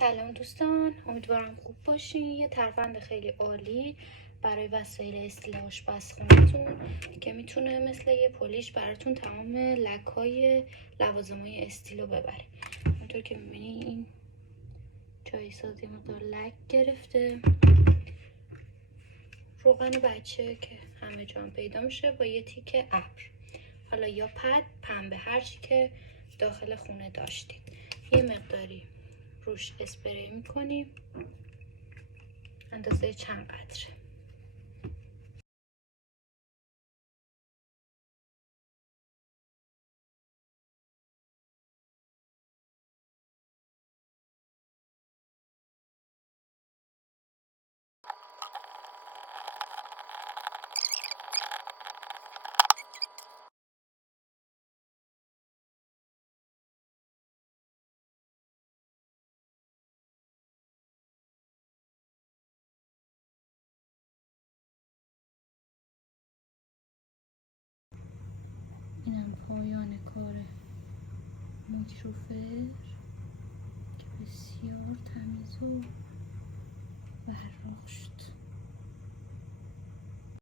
سلام دوستان، امیدوارم خوب باشین. یه ترفند خیلی عالی برای وسایل استیل آشپزخونه‌تون که میتونه مثل یه پلیش براتون تمام لک‌های لوازم‌های استیل رو ببره. همونطور که میبینین این جای سازی مقدار لک گرفته. روغن بچه که همه جا پیدا میشه با یه تیکه ابر، حالا یا پنبه، هر چی که داخل خونه داشتید. یه مقداری روش اسپری میکنیم، اندازه چند قطره. اینم پایان کار میکروفر که بسیار تمیز و براق شد.